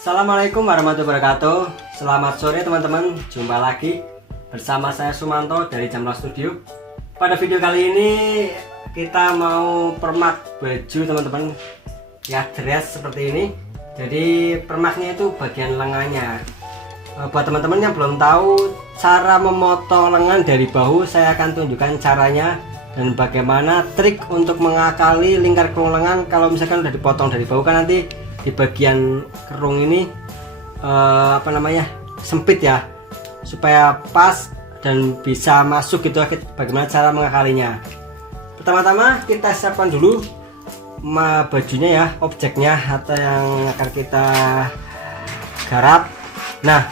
Assalamualaikum warahmatullahi wabarakatuh. Selamat sore teman-teman. Jumpa lagi bersama saya Sumanto dari Jamrah Studio. Pada video kali ini kita mau permak baju teman-teman, ya, dress seperti ini. Jadi permaknya itu bagian lengannya. Buat teman-teman yang belum tahu cara memotong lengan dari bahu, saya akan tunjukkan caranya dan bagaimana trik untuk mengakali lingkar kerung lengan. Kalau misalkan udah dipotong dari bahu kan nanti di bagian kerung ini sempit ya, supaya pas dan bisa masuk gitu. Bagaimana cara mengakalinya? Pertama-tama kita siapkan dulu bajunya ya, objeknya atau yang akan kita garap. Nah,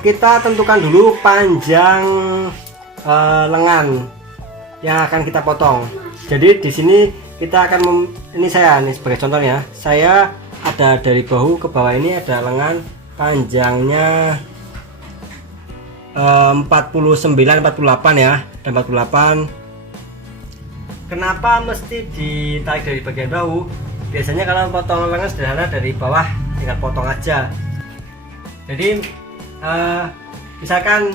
kita tentukan dulu panjang lengan yang akan kita potong. Jadi di sini kita akan ini sebagai contohnya, saya ada dari bahu ke bawah ini ada lengan panjangnya 49 48 ya, dan 48. Kenapa mesti ditarik dari bagian bahu? Biasanya kalau potong lengan sederhana dari bawah tinggal potong aja. Jadi misalkan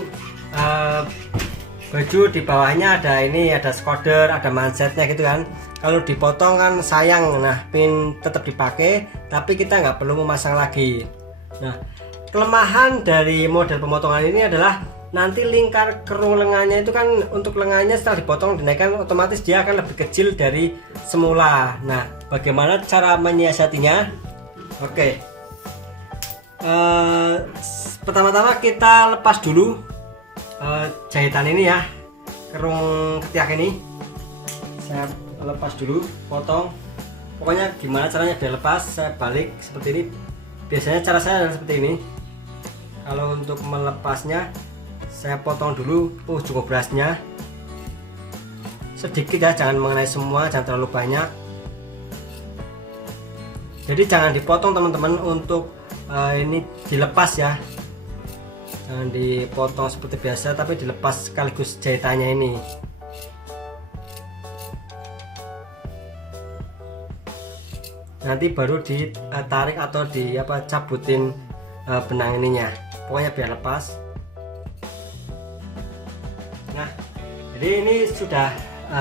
baju di bawahnya ada skoder, ada mansetnya gitu kan. Kalau dipotong kan sayang, nah pin tetap dipakai tapi kita nggak perlu memasang lagi. Nah, kelemahan dari model pemotongan ini adalah nanti lingkar kerung lengannya itu kan, untuk lengannya setelah dipotong dinaikkan otomatis dia akan lebih kecil dari semula. Nah, bagaimana cara menyiasatinya? Oke, pertama-tama kita lepas dulu jahitan ini ya, kerung ketiak ini saya lepas dulu, potong. Pokoknya gimana caranya biar lepas, saya balik seperti ini. Biasanya cara saya adalah seperti ini. Kalau untuk melepasnya saya potong dulu ujung obrasnya sedikit ya, jangan mengenai semua, jangan terlalu banyak. Jadi jangan dipotong teman-teman, untuk ini dilepas ya, jangan dipotong seperti biasa tapi dilepas sekaligus jahitannya ini. Nanti baru ditarik atau cabutin benang ininya, pokoknya biar lepas. Nah, jadi ini sudah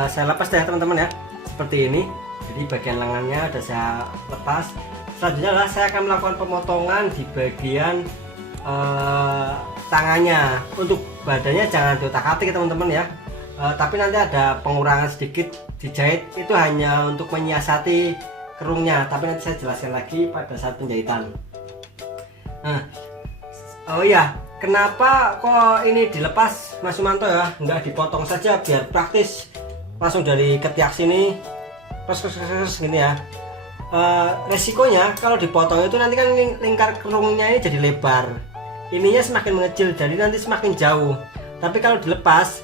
saya lepas ya teman-teman ya, seperti ini. Jadi bagian lengannya sudah saya lepas. Selanjutnya adalah saya akan melakukan pemotongan di bagian tangannya. Untuk badannya jangan diotak-atik ya teman-teman ya, tapi nanti ada pengurangan sedikit dijahit, itu hanya untuk menyiasati kerungnya, tapi nanti saya jelaskan lagi pada saat penjahitan. Nah, oh ya, kenapa kok ini dilepas Mas Sumanto ya, nggak dipotong saja biar praktis, langsung dari ketiak sini terus gini ya. Resikonya kalau dipotong itu nanti kan lingkar kerungnya ini jadi lebar, ininya semakin mengecil, jadi nanti semakin jauh. Tapi kalau dilepas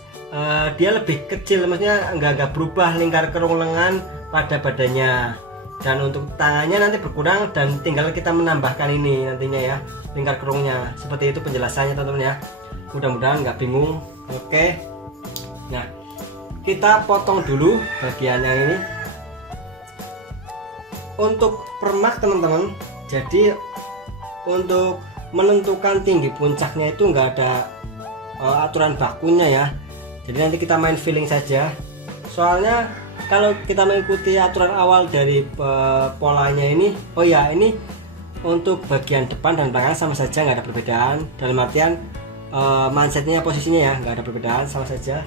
dia lebih kecil, maksudnya nggak berubah lingkar kerung lengan pada badannya. Dan untuk tangannya nanti berkurang dan tinggal kita menambahkan ini nantinya ya, lingkar kerungnya. Seperti itu penjelasannya teman-teman ya, mudah-mudahan nggak bingung. Oke, nah kita potong dulu bagian yang ini. Untuk permak teman-teman, jadi untuk menentukan tinggi puncaknya itu nggak ada aturan bakunya ya, jadi nanti kita main feeling saja. Soalnya kalau kita mengikuti aturan awal dari polanya ini, oh ya, ini untuk bagian depan dan belakang sama saja, nggak ada perbedaan. Dalam artian mansetnya, posisinya ya nggak ada perbedaan, sama saja.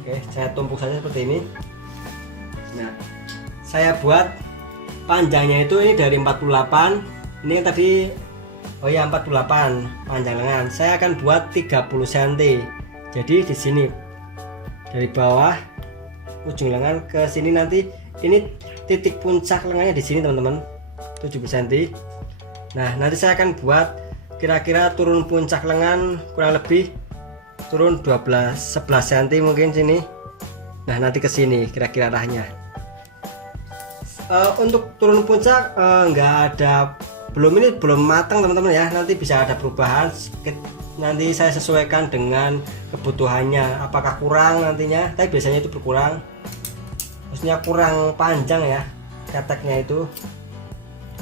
Oke, saya tumpuk saja seperti ini. Nah, saya buat panjangnya itu ini dari 48. Ini tadi, oh ya, 48 panjang lengan. Saya akan buat 30 cm. Jadi di sini dari bawah ujung lengan ke sini, nanti ini titik puncak lengannya di sini teman-teman, 70 cm. Nah, nanti saya akan buat kira-kira turun puncak lengan kurang lebih turun 11 cm mungkin sini. Nah, nanti ke sini kira-kira arahnya. Untuk turun puncak nggak ada, belum matang teman-teman ya, nanti bisa ada perubahan. Nanti saya sesuaikan dengan kebutuhannya, apakah kurang nantinya, tapi biasanya itu berkurang, maksudnya kurang panjang ya keteknya itu.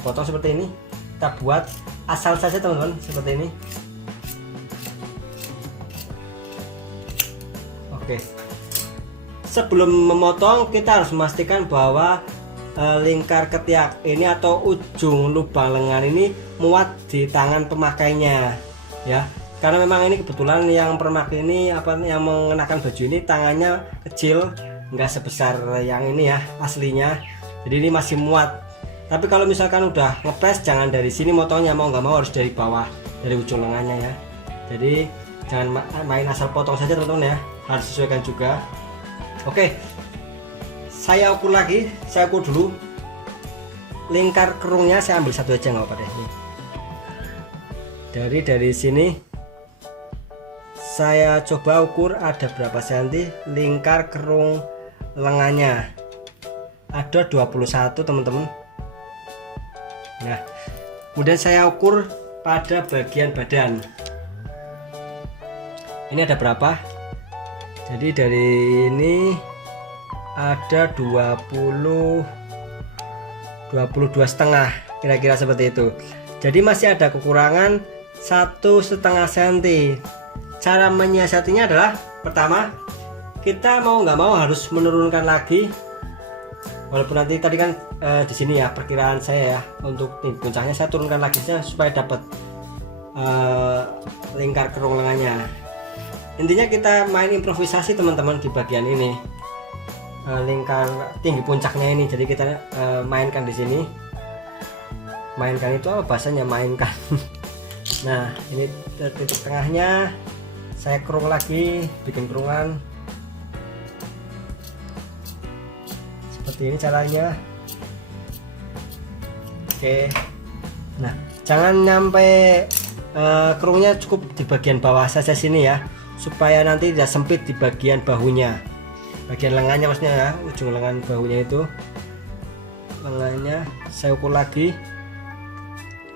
potong seperti ini. Kita buat asal saja teman-teman, seperti ini. Oke, sebelum memotong kita harus memastikan bahwa lingkar ketiak ini atau ujung lubang lengan ini muat di tangan pemakainya ya, karena memang ini kebetulan yang pemakai ini yang mengenakan baju ini tangannya kecil, nggak sebesar yang ini ya aslinya, jadi ini masih muat. Tapi kalau misalkan udah ngepres, jangan dari sini motongnya, mau nggak mau harus dari bawah, dari ujung lengannya ya. Jadi jangan main asal potong saja teman-teman ya, harus sesuaikan juga. Oke, saya ukur lagi, saya ukur dulu lingkar kerungnya, saya ambil satu aja nggak apa-apa deh. Dari sini saya coba ukur ada berapa senti lingkar kerung lengannya. Ada 21 teman-teman. Nah, kemudian saya ukur pada bagian badan. Ini ada berapa? Jadi dari ini ada 22 setengah, kira-kira seperti itu. Jadi masih ada kekurangan 1,5 cm. Cara menyiasatinya adalah pertama, kita mau nggak mau harus menurunkan lagi, walaupun nanti tadi kan di sini ya perkiraan saya ya, untuk puncaknya saya turunkan lagi supaya dapat lingkar kerung lengannya. Intinya kita main improvisasi teman-teman di bagian ini, lingkar tinggi puncaknya ini. Jadi kita mainkan di sini. Mainkan itu apa bahasanya, mainkan. Nah, ini titik tengahnya saya kerung lagi, bikin kerungan seperti ini caranya. Oke, nah jangan nyampe kerungnya, cukup di bagian bawah saja sini ya, supaya nanti tidak sempit di bagian bahunya, bagian lengannya maksudnya ya, ujung lengan bahunya itu. Lengannya saya ukur lagi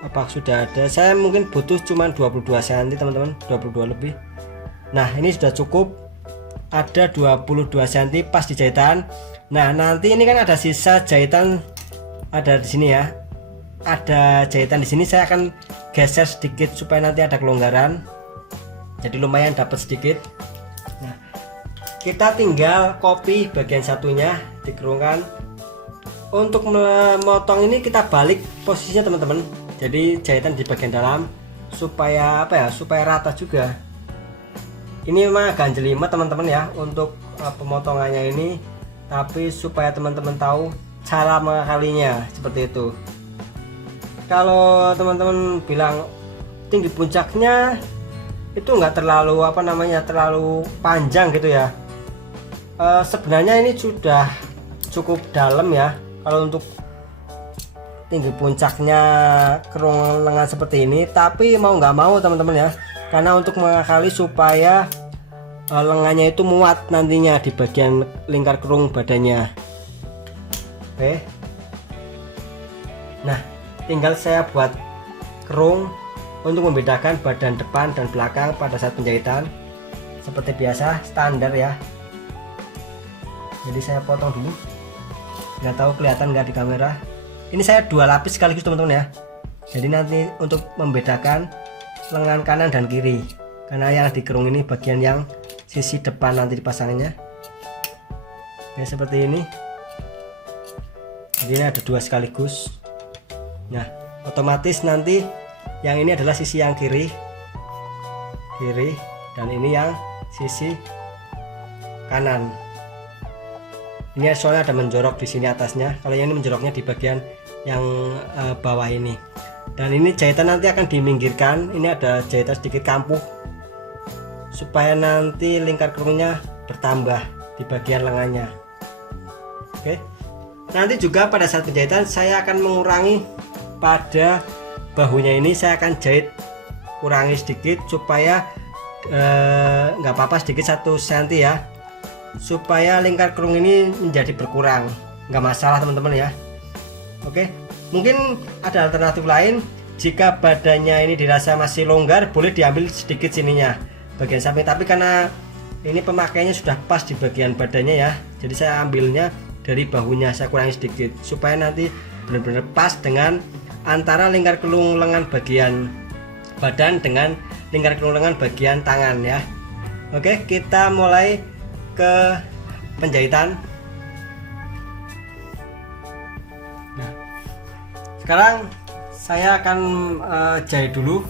apa sudah ada, saya mungkin butuh cuman 22 cm teman-teman, 22 lebih. Nah ini sudah cukup, ada 22 cm pas di jahitan. Nah nanti ini kan ada sisa jahitan, ada di sini ya, ada jahitan di sini, saya akan geser sedikit supaya nanti ada kelonggaran, jadi lumayan dapat sedikit. Nah kita tinggal copy bagian satunya, dikerungkan. Untuk memotong ini kita balik posisinya teman-teman, jadi jahitan di bagian dalam supaya apa ya, supaya rata juga. Ini memang agak jelimet teman-teman ya untuk pemotongannya ini, tapi supaya teman-teman tahu cara mengakalinya seperti itu. Kalau teman-teman bilang tinggi puncaknya itu enggak terlalu terlalu panjang gitu ya, sebenarnya ini sudah cukup dalam ya. Kalau untuk tinggi puncaknya kerung lengan seperti ini, tapi mau nggak mau teman-teman ya, karena untuk mengakali supaya lengannya itu muat nantinya di bagian lingkar kerung badannya. Oke, nah tinggal saya buat kerung untuk membedakan badan depan dan belakang pada saat penjahitan, seperti biasa standar ya. Jadi saya potong dulu, nggak tahu kelihatan nggak di kamera. Ini saya 2 lapis sekaligus teman-teman ya, jadi nanti untuk membedakan lengan kanan dan kiri, karena yang dikerung ini bagian yang sisi depan nanti dipasangnya ya, seperti ini. Jadi ini ada 2 sekaligus. Nah otomatis nanti yang ini adalah sisi yang kiri, dan ini yang sisi kanan. Ini soalnya ada menjorok di sini atasnya, kalau yang ini menjoroknya di bagian yang bawah ini. Dan ini jahitan nanti akan diminggirkan, ini ada jahitan sedikit kampuh supaya nanti lingkar kerungnya bertambah di bagian lengannya. Oke, nanti juga pada saat penjahitan saya akan mengurangi pada bahunya ini, saya akan jahit kurangi sedikit supaya nggak apa-apa sedikit 1 cm ya, supaya lingkar kerung ini menjadi berkurang, nggak masalah teman-teman ya. Oke, mungkin ada alternatif lain. Jika badannya ini dirasa masih longgar, boleh diambil sedikit sininya bagian samping, tapi karena ini pemakaiannya sudah pas di bagian badannya ya, jadi saya ambilnya dari bahunya, saya kurangi sedikit supaya nanti benar-benar pas dengan antara lingkar kelung lengan bagian badan dengan lingkar kelung lengan bagian tangan ya. Oke, kita mulai ke penjahitan. Nah, sekarang saya akan jahit dulu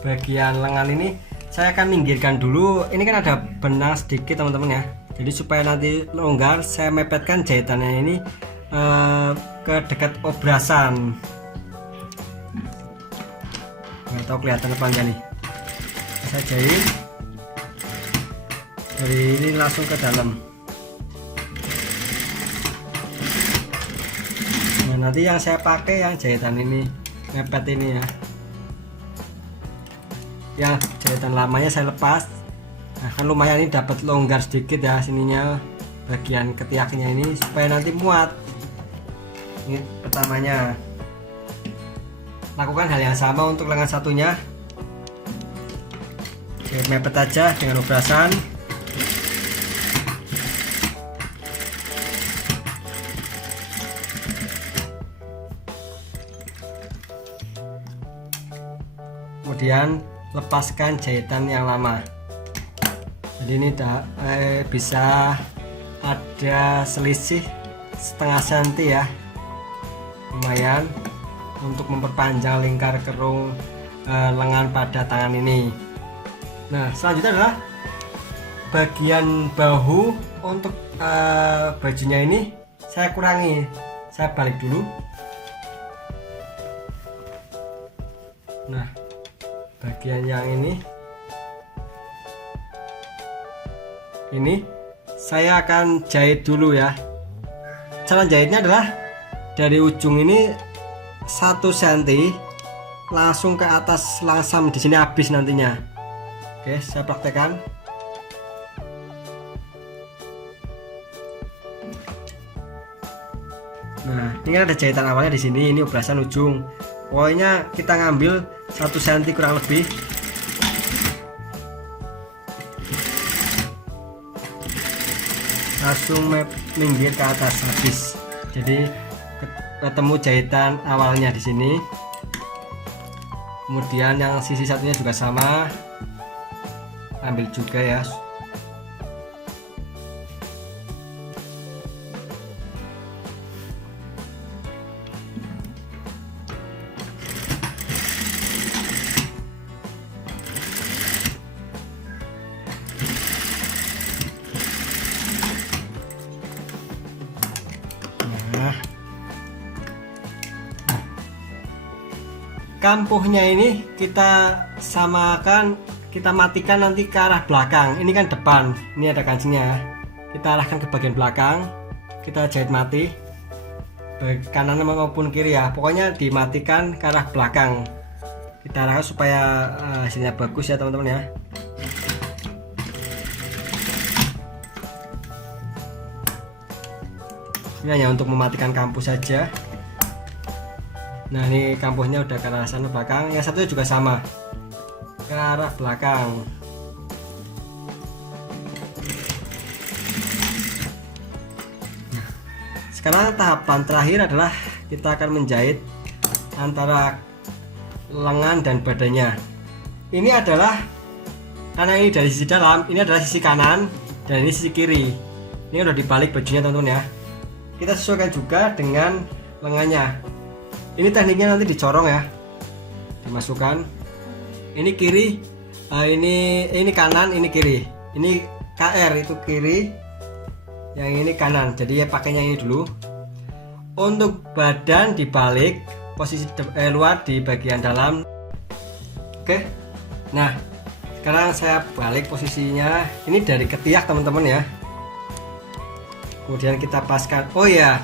bagian lengan ini. Saya akan minggirkan dulu, ini kan ada benang sedikit teman-teman ya, jadi supaya nanti longgar saya mepetkan jahitannya ini ke dekat obrasan. Nggak tahu kelihatan apa enggak nih. Saya jahit dari ini langsung ke dalam. Nah, nanti yang saya pakai yang jahitan ini, mepet ini ya. Ya, jahitan lamanya saya lepas. Nah, kan lumayan ini dapat longgar sedikit ya sininya, bagian ketiaknya ini supaya nanti muat. Ini pertamanya. Lakukan hal yang sama untuk lengan satunya. Oke, mepet aja dengan obrasan. Kemudian lepaskan jahitan yang lama. Jadi ini bisa ada selisih setengah senti ya, lumayan untuk memperpanjang lingkar kerung lengan pada tangan ini. Nah, selanjutnya adalah bagian bahu. Untuk bajunya ini saya kurangi, saya balik dulu. Nah, bagian yang ini saya akan jahit dulu ya. Cara jahitnya adalah dari ujung ini 1 cm langsung ke atas langsam, di sini habis nantinya. Oke, saya praktekkan. Nah, ini kan ada jahitan awalnya di sini, ini obrasan ujung. Pokoknya kita ngambil 1 cm kurang lebih. Langsung minggir ke atas habis. Jadi ketemu jahitan awalnya di sini. Kemudian yang sisi satunya juga sama. Ambil juga ya. Kampuhnya ini kita samakan, kita matikan nanti ke arah belakang. Ini kan depan, ini ada kancingnya. Kita arahkan ke bagian belakang, kita jahit mati baik kanan maupun kiri ya. Pokoknya dimatikan ke arah belakang. Kita arahkan supaya hasilnya bagus ya teman-teman ya. Ini hanya untuk mematikan kampuh saja. Nah, ini kampuhnya udah ke arah sana belakang. Yang satunya juga sama, ke arah belakang. Nah, sekarang tahapan terakhir adalah kita akan menjahit antara lengan dan badannya. Ini adalah, karena ini dari sisi dalam, ini adalah sisi kanan dan ini sisi kiri. Ini udah dibalik bajunya teman-teman ya. Kita sesuaikan juga dengan lengannya. Ini tekniknya nanti dicorong ya, dimasukkan. Ini kiri, ini kanan, ini kiri. Ini KR itu kiri, yang ini kanan. Jadi ya pakainya ini dulu. Untuk badan dibalik, posisi luar di bagian dalam. Oke. Nah, sekarang saya balik posisinya. Ini dari ketiak teman-teman ya. Kemudian kita paskan. Oh ya,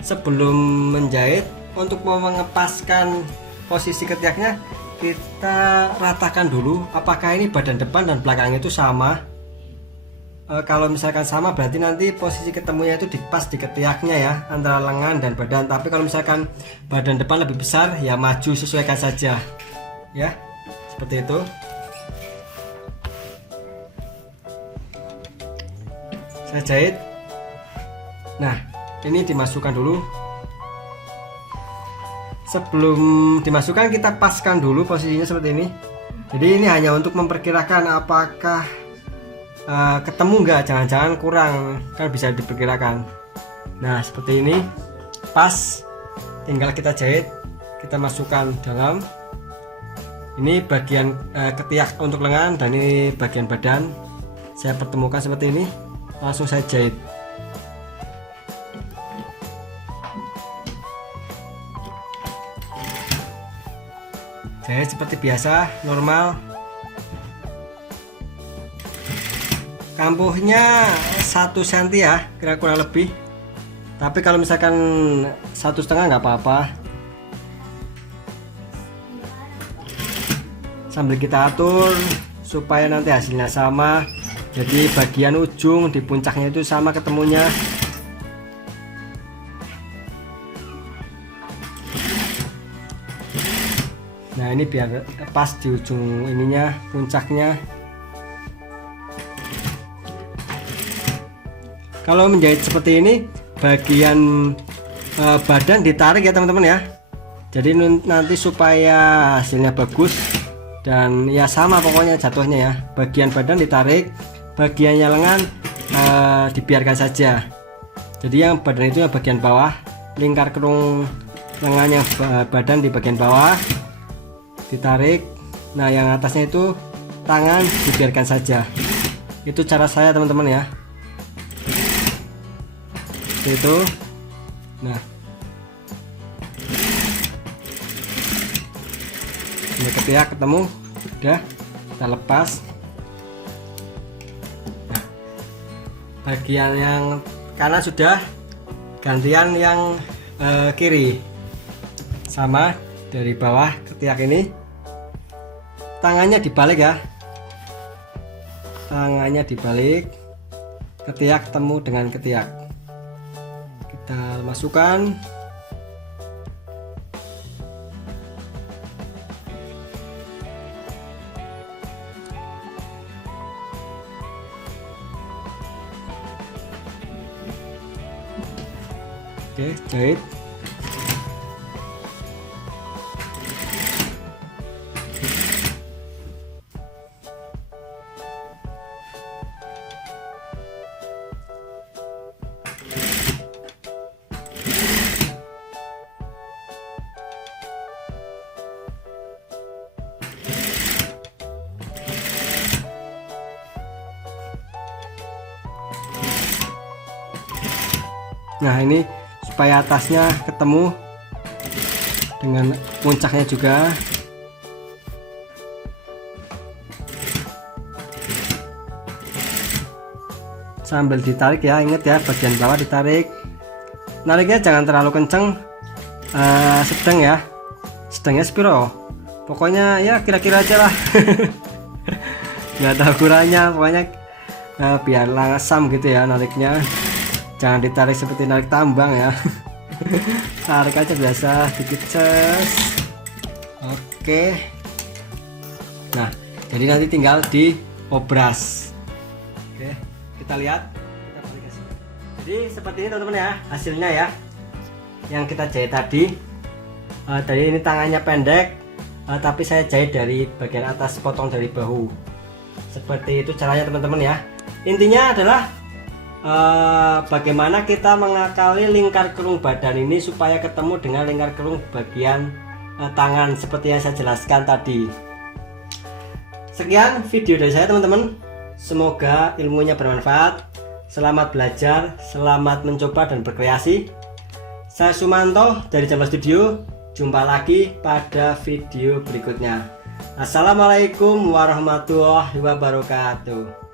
sebelum menjahit, untuk mengepaskan posisi ketiaknya, kita ratakan dulu apakah ini badan depan dan belakangnya itu sama. Kalau misalkan sama berarti nanti posisi ketemunya itu pas di ketiaknya ya, antara lengan dan badan. Tapi kalau misalkan badan depan lebih besar ya maju, sesuaikan saja ya, seperti itu. Saya jahit. Nah, ini dimasukkan dulu. sebelum dimasukkan kita paskan dulu posisinya seperti ini. Jadi ini hanya untuk memperkirakan apakah ketemu nggak, jangan-jangan kurang, kan bisa diperkirakan. Nah seperti ini pas, tinggal kita jahit, kita masukkan dalam. Ini bagian ketiak untuk lengan dan ini bagian badan, saya pertemukan seperti ini, langsung saya jahit. Jahit seperti biasa, normal. Kampuhnya 1 cm ya, kira-kira lebih. Tapi kalau misalkan 1,5 nggak apa-apa. Sambil kita atur supaya nanti hasilnya sama. Jadi bagian ujung di puncaknya itu sama ketemunya. Nah ini biar pas di ujung ininya, puncaknya. Kalau menjahit seperti ini, bagian badan ditarik ya teman-teman ya. Jadi nanti supaya hasilnya bagus dan ya sama pokoknya jatuhnya ya. Bagian badan ditarik, bagiannya lengan dibiarkan saja. Jadi yang badan itu yang bagian bawah, lingkar kerung lengan yang badan di bagian bawah ditarik. Nah yang atasnya itu tangan dibiarkan saja. Itu cara saya teman-teman ya. Itu. Nah ini ketiak ketemu, udah kita lepas. Nah, bagian yang kanan sudah, gantian yang kiri sama dari bawah ketiak ini. Tangannya dibalik ya, tangannya dibalik, ketiak ketemu dengan ketiak. Kita masukkan. Oke, jahit. Nah ini supaya atasnya ketemu dengan puncaknya juga. Sambil ditarik ya, ingat ya, bagian bawah ditarik. Nariknya jangan terlalu kenceng, sedang ya, sedangnya spiro. Pokoknya ya kira-kira aja lah. Nggak tahu ukurannya, pokoknya biar langsam gitu ya nariknya. Jangan ditarik seperti narik tambang ya. Tarik aja biasa, dikit ces. Oke. Nah jadi nanti tinggal diobras. Oke, kita lihat, kita balik ke sini. Jadi seperti ini teman-teman ya hasilnya ya, yang kita jahit tadi. Tadi ini tangannya pendek, tapi saya jahit dari bagian atas, potong dari bahu. Seperti itu caranya teman-teman ya. Intinya adalah bagaimana kita mengakali lingkar kerung badan ini supaya ketemu dengan lingkar kerung bagian tangan seperti yang saya jelaskan tadi. Sekian video dari saya teman-teman, semoga ilmunya bermanfaat. Selamat belajar, selamat mencoba dan berkreasi. Saya Sumanto dari Jamba Studio. Jumpa lagi pada video berikutnya. Assalamualaikum warahmatullahi wabarakatuh.